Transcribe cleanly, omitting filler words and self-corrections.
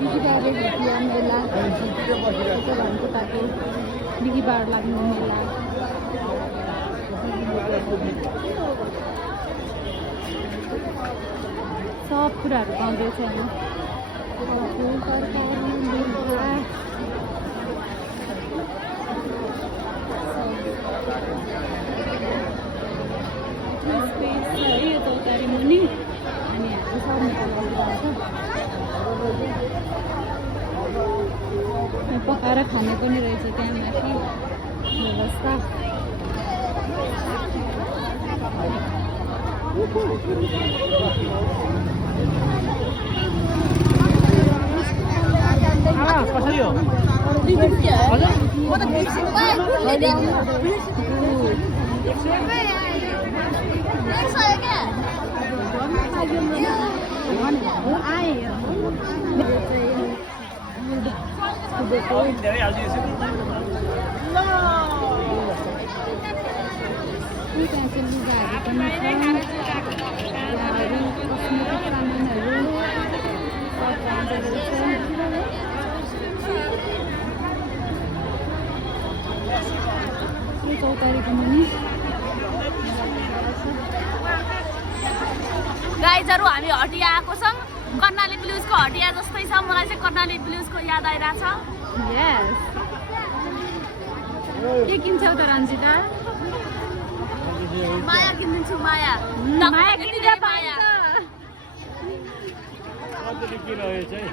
बिहिबारे भुटिया मेला भनेको तातो बिहिबार लाग्ने मेला सब कुराहरू पाउँदैछ यहाँ स्पेस छ है यो चौतारी मुनि अनि हाम्रो सब निकाल्नु पकाएर खाने पनि रहेछ त्यहाँ माथि व्यवस्था कसरी हो त्यहाँ चाहिँ लुगाहरू पनि छ कस्मेटिक सामानहरू चौतारीको मुनि गाइजहरू हामी हटिया आएको छौँ कर्णाली ब्लुजको हटिया जस्तै छ मलाई चाहिँ कर्णाली ब्लुजको याद आइरहेछ यस के किन्छौ त रन्जिता माया किनिदिन्छु माया माया किनिदिँदा माया कतिले किलो यो चाहिँ